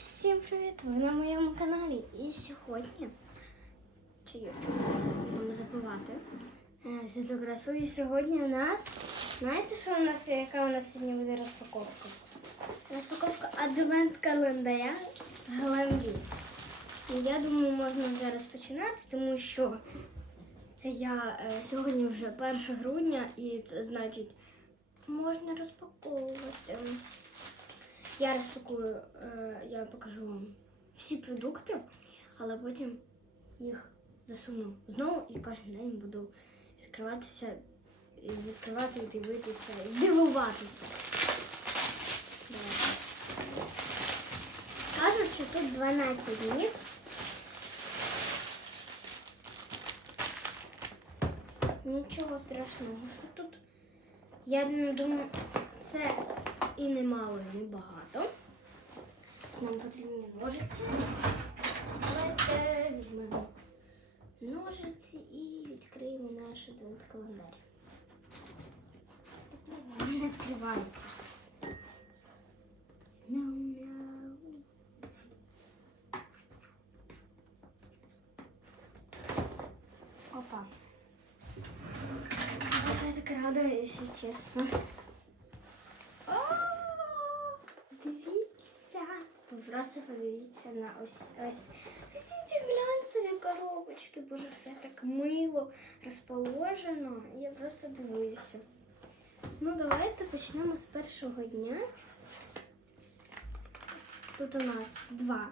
Всім привіт! Ви на моєму каналі. І сьогодні чайок будемо запивати. Е, Святу красу. І сьогодні у нас. Знаєте, що у нас яка у нас сьогодні буде розпаковка? Розпаковка адвент календаря Гламбі. Я думаю, можна вже розпочинати, тому що я е, сьогодні вже 1 грудня, і це значить можна розпаковувати. Я розпакую, е, я покажу вам всі продукти, але потім їх засуну знову і кожен день буду відкриватися, відкривати, дивитися, і дивуватися. Кажуть, що тут 12 днів. Нічого страшного, що тут. Я думаю, це і немало, і не багато. Нам потрібні ножиці. Давайте візьмемо ножиці і відкриємо наш адвент календар. Не відкривається. Опа. Я так рада, якщо чесно. О, Дивіться. Ви просто подивіться на ось ось ось ці глянцеві коробочки. Боже, все так мило розположено. Я просто дивуюся. Ну, давайте почнемо з першого дня. Тут у нас два.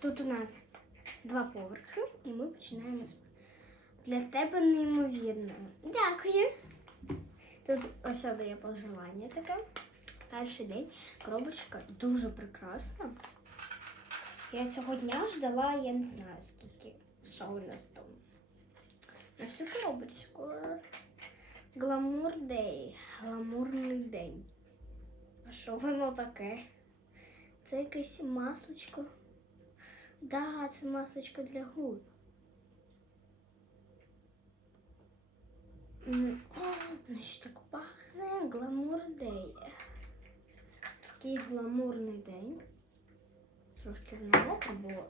Тут у нас два поверхи, і ми починаємо з для тебе неймовірно. Дякую. Тут ось є пожелання таке. Перший день. Коробочка дуже прекрасна. Я цього дня ждала, я не знаю скільки. Що у нас там? На всю коробочку. Гламур дей. Гламурний день. А що воно таке? Це якесь масличко. Да, це масличко для губ. Значить, так пахне гламур дей. Такий гламурний день. Трошки мокро було.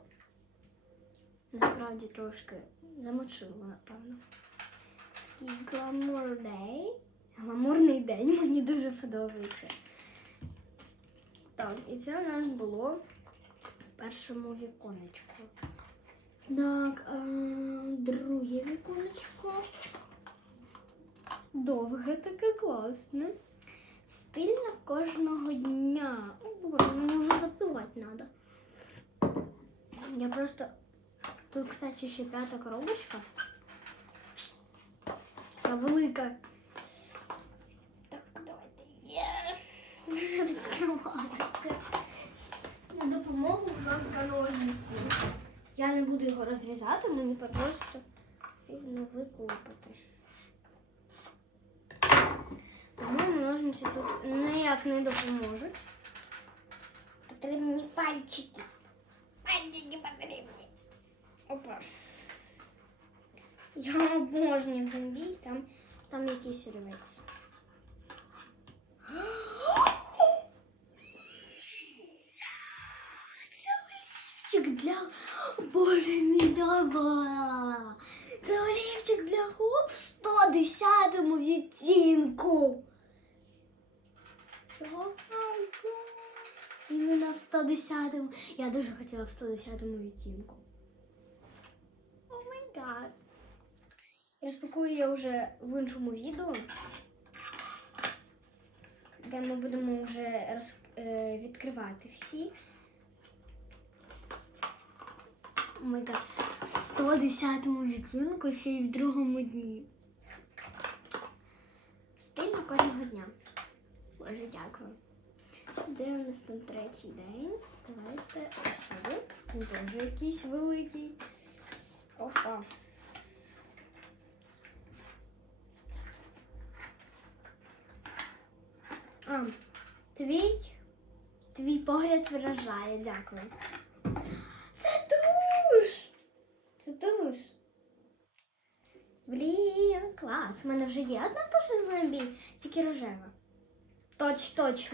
Насправді трошки замочило, напевно. Такий гламур дей. Гламурний день мені дуже подобається. Так, і це у нас було в першому віконечку. Так, а, друге віконечко. Довге таке класне. Стильно кожного дня. О, Боже, мені вже запивати треба. Я просто. Тут, кстати, ще п'ята коробочка. Така велика. Так, давайте. Є. Не відкривається. На допомогу, будь ласка, ножниці. Я не буду його розрізати, мені просто потрібно виклопати. По-моєму, ножниці тут ніяк не допоможуть. Потрібні пальчики. Пальчики потрібні. Опа. Я обожнюю гамбій, там, там якийсь рівець. Це олівчик для... Боже мій, да, Це олівчик для губ в 110 відтінку. Чого? Іменно в 110-му. Я дуже хотіла в 110-му відтінку. О май гад. Розпакую я вже в іншому відео, де ми будемо вже роз... е, відкривати всі. О май гад. В 110-му відтінку ще й в другому дні. Стильно кожного дня. Боже, дякую. Де у нас там третій день? Давайте сюди. Він теж якийсь великий. Опа. А, твій, твій погляд вражає, дякую. Це душ! Це душ. Блін, клас. У мене вже є одна туша з Лембі, тільки рожева. Точ, точ,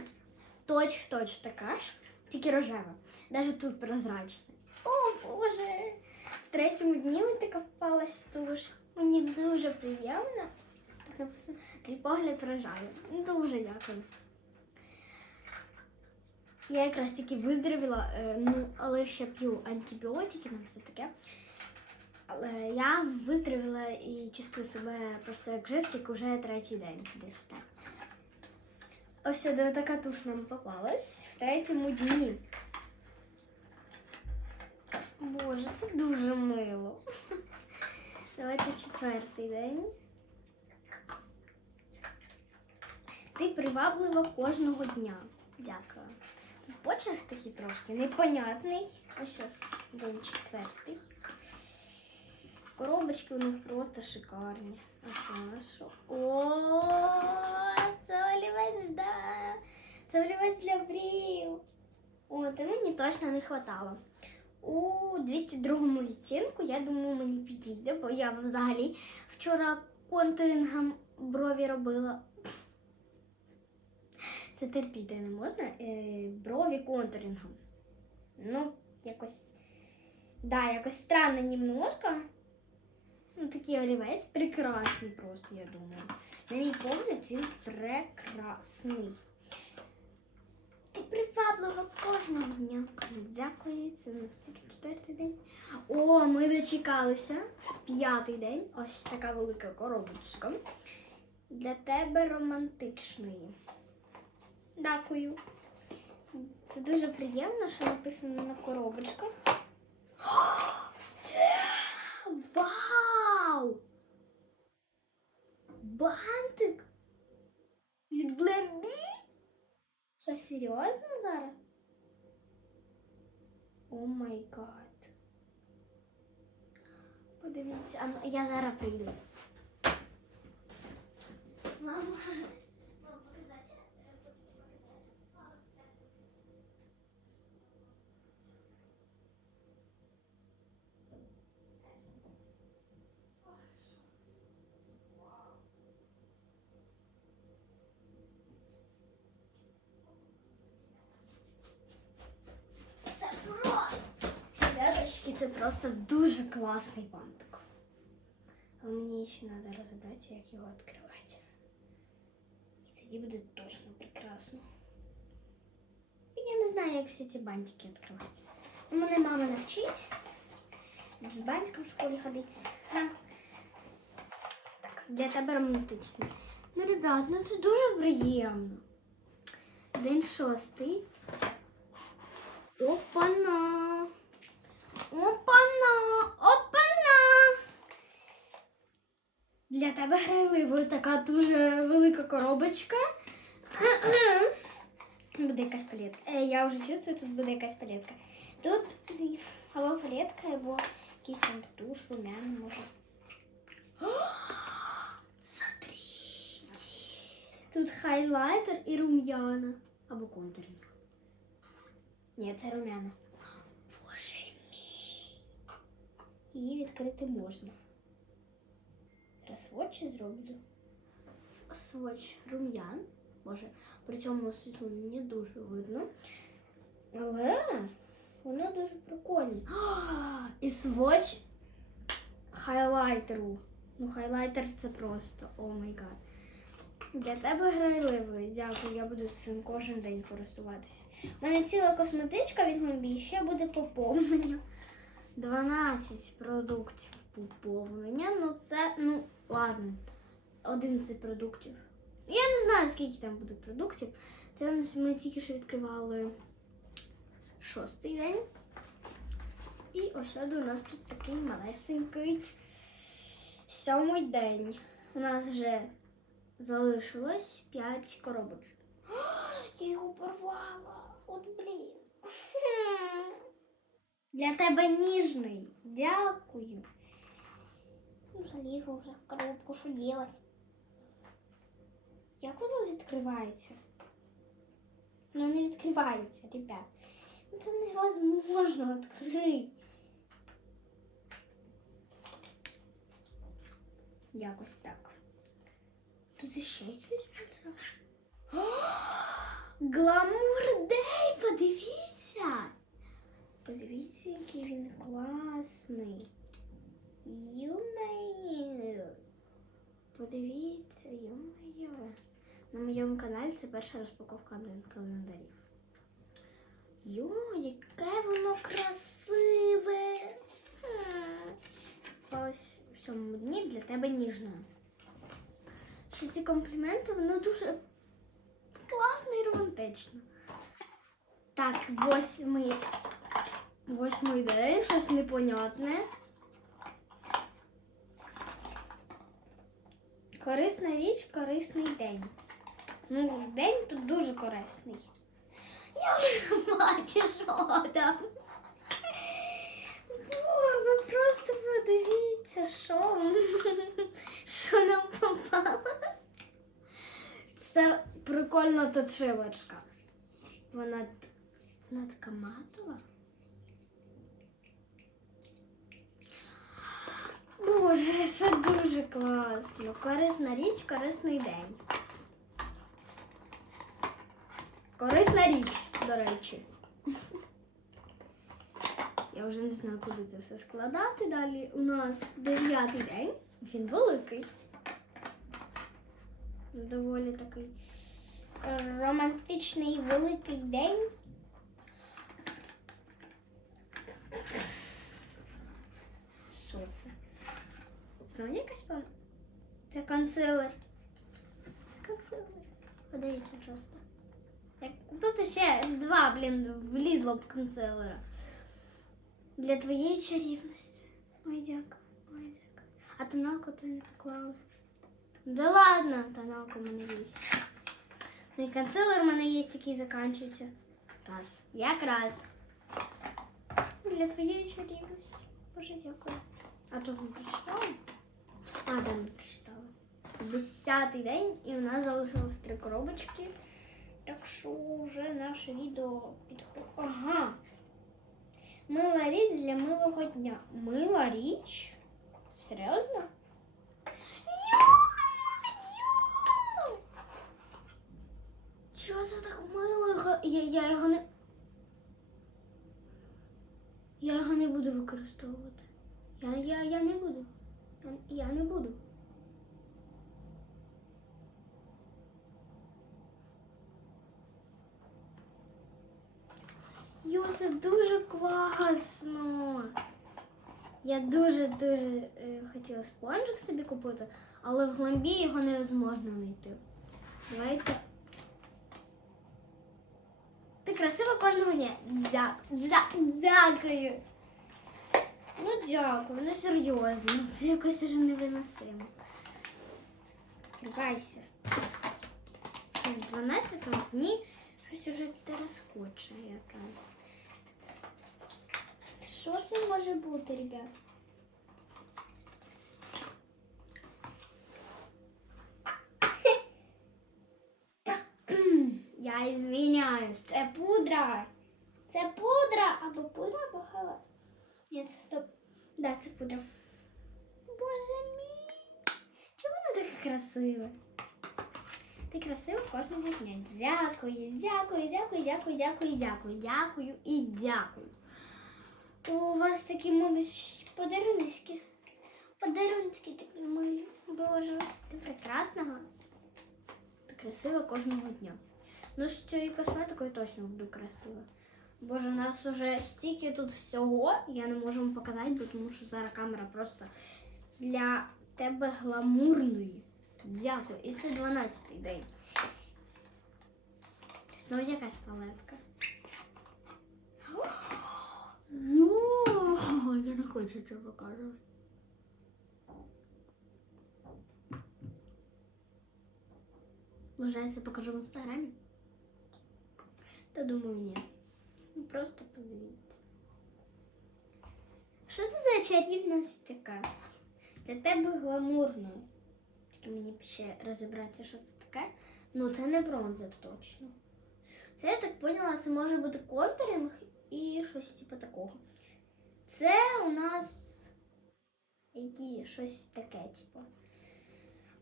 точ, точ така ж, тільки рожева. Навіть тут прозрачна. О, Боже! В третьому дні мені така попалась туш. Мені дуже приємно. Так написано, твій погляд вражає. Дуже дякую. Я якраз тільки виздоровіла, е, ну, але ще п'ю антибіотики, ну все таке. Але я виздоровіла і чувствую себе просто як живчик уже третій день десь так. Ось сюди така туш нам попалась в третьому дні. Боже, це дуже мило. Давайте четвертий день. Ти приваблива кожного дня. Дякую. Тут почерк такий трошки непонятний. Ось день четвертий. Коробочки у них просто шикарні. А це що? О, це олівець, да. Це олівець для брів. О, ти мені точно не хватало. У 202 відтінку, я думаю, мені підійде, бо я взагалі вчора контурингом брові робила. Це терпіти не можна. Е, брові контурингом. Ну, якось. Да, якось странно немножко. Ну, такий олівець прекрасний просто, я думаю. На мій погляд, він прекрасний. Ти приваблива кожного дня. Дякую, це у четвертий день. О, ми дочекалися. П'ятий день. Ось така велика коробочка. Для тебе романтичний. Дякую. Це дуже приємно, що написано на коробочках. Вау! Бантик від Блембі? Що, серйозно зараз? О май гад. Подивіться, а ну, я зараз прийду. Мама, показати? Це просто. Ребяточки, це просто дуже класний бантик. Але мені ще треба розібратися, як його відкривати. І тоді буде точно прекрасно. Я не знаю, як всі ці бантики відкривати. Ну, Мене мама навчить. З бантиком в школі ходити. Так, для тебе романтично. Ну, ребят, ну це дуже приємно. День шостий. Опана. Опана. Опана. Для тебе грайливо така дуже велика коробочка. Буде якась палетка. Я вже чувствую, тут буде якась палетка. Тут або палетка, або якийсь там туш, румяна, може. Смотрите. Тут хайлайтер і рум'яна. Або контуринг. Ні, це румяна. Її відкрити можна. Сводчі зроблю. Сводч рум'ян. Може, при цьому освітленні не дуже видно. Але воно дуже прикольне. І сводч хайлайтеру. Ну, хайлайтер це просто, о май гад. Для тебе грайливий. Дякую, я буду цим кожен день користуватися. У мене ціла косметичка від Мобі, ще буде поповнення. 12 продуктів поповнення. Ну це, ну, ладно, 11 продуктів. Я не знаю, скільки там буде продуктів. Це ми тільки що відкривали шостий день. І ось у нас тут такий малесенький сьомий день. У нас вже залишилось 5 коробочок. Я його порвала. От блін. Для тебе ніжний. Дякую. Ну, залізу вже в коробку, що делать? Як воно відкривається? Воно не відкривається, ребят. Ну, Це невозможно відкрити. Якось так. Тут іще якийсь пульсар. Гламур Дей, подивіться. Подивіться, який він класний. Йо-моє. Подивіться, йо-моє. На моєму каналі це перша розпаковка календарів. Йо, яке воно красиве! М. В цьому дні для тебе ніжне. Що ці компліменти, воно дуже класно і романтично. Так, восьмий, восьмий день, щось непонятне. Корисна річ, корисний день. Ну, день тут дуже корисний. Я вже бачу, що там. Ви просто подивіться, що, що нам попалось. Це прикольна точилочка. Вона, вона така матова. Боже, це дуже класно. Корисна річ, корисний день. Корисна річ, до речі. Я вже не знаю, куди це все складати. Далі у нас дев'ятий день. Він великий. Доволі такий романтичний великий день. Що це? Ну, якась пам... Це консилер. Це консилер. Подивіться просто. Як... Тут ще два, блін, влізло б консилера. Для твоєї чарівності. Ой, дякую. Ой, дякую. А тоналку ти не поклала. Да ладно, тоналка в мене є. Ну і консилер в мене є, який закінчується. Раз. Якраз. Для твоєї чарівності. Боже, дякую. А тут не прочитала? А, не. Десятий день і у нас залишилось три коробочки. Так що вже наше відео підходить. Ага. Мила річ для милого дня. Мила річ? Серйозно? Чого це так мило? Я, я його не. Я його не буду використовувати. Я, я, я не буду. Я, не буду. Йо, це дуже класно. Я дуже-дуже е, хотіла спонжик собі купити, але в гламбі його не зможна знайти. Давайте. Ти красива кожного дня. Дякую. Дякую. Ну, дякую, ну серйозно. Це якось уже невиносимо. Тривайся. В 12 дні щось уже розкочує. прям. Що це може бути, ребят? Я звиняюсь, це пудра. Це пудра або пудра, або халат. Ні, це стоп. Да, це пудра. Боже мій. Чому воно таке красиве? Ти красива кожного дня. Дякую, дякую, дякую, дякую, дякую, дякую, дякую і дякую. У вас такі милі подарунки. Подарунки такі милі. Боже, ти прекрасного. Ти красива кожного дня. Ну, з цією косметикою точно буду красива. Боже, у нас уже стільки тут всього, я не можу вам показати, бо тому що зараз камера просто для тебе гламурної. Дякую. І це 12-й день. Знову якась палетка. Йо, я не хочу це показувати. Може, я це покажу в інстаграмі? Та думаю, ні. Просто подивіться. Що це за чарівність така? Для тебе гламурною. Тільки мені ще розібратися, що це таке. Ну, це не бронза точно. Це, я так поняла, це може бути контуринг і щось типу такого. Це у нас які щось таке, типу.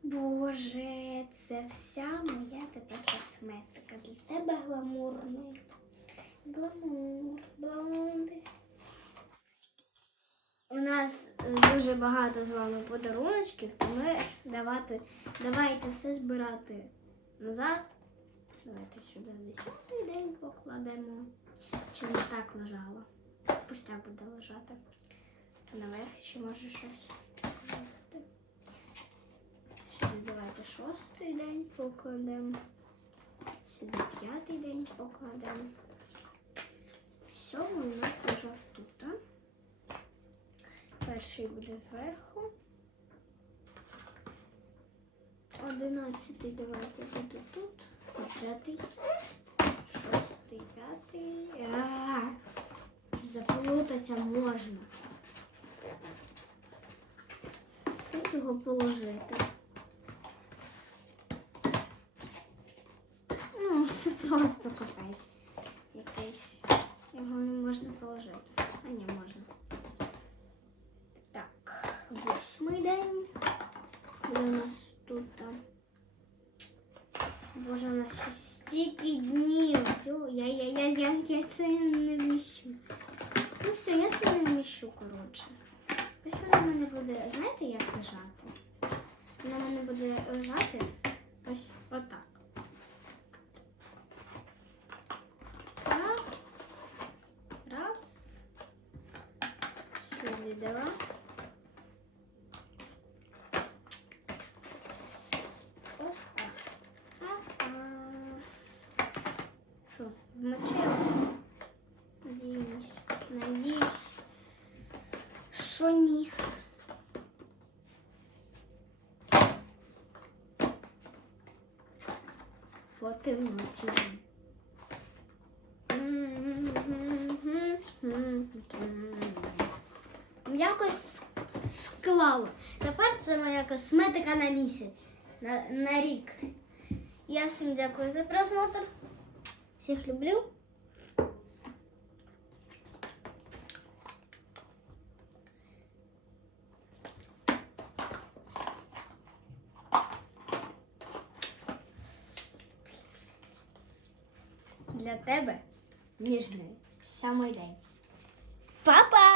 Боже, це вся моя тепер косметика. Для тебе гламурний. Блонди. У нас е, дуже багато з вами подаруночків, тому давати, давайте все збирати назад. Давайте сюди десятий день покладемо. Чи не так лежало? Пусть так буде лежати. Наверх ще може щось покласти. Сюди давайте шостий день покладемо. Сюди п'ятий день покладемо. Сьомий у нас лежав тут. Перший буде зверху. Одинадцятий давайте буде тут. П'ятий. Шостий, п'ятий. Заплутатися можна. Як його положити? Ну, це просто капець. Його не можна положити. А ні, можна. Так, восьмий день. Де у нас тут? а? Боже, у нас ще стільки днів. Йо, Я, я, я, я, я це не вміщу. Ну все, я це не вміщу, коротше. Ось воно в мене буде, знаєте, як лежати? Воно в мене буде лежати ось отак. Два. Опа. Опа. Що, змочила? Надіюсь. Надіюсь. Що ні. По Якось склало. Тепер це моя косметика на місяць, на, на рік. Я всім дякую за просмотр. Всіх люблю. Для тебе ніжний самий день. Па-па!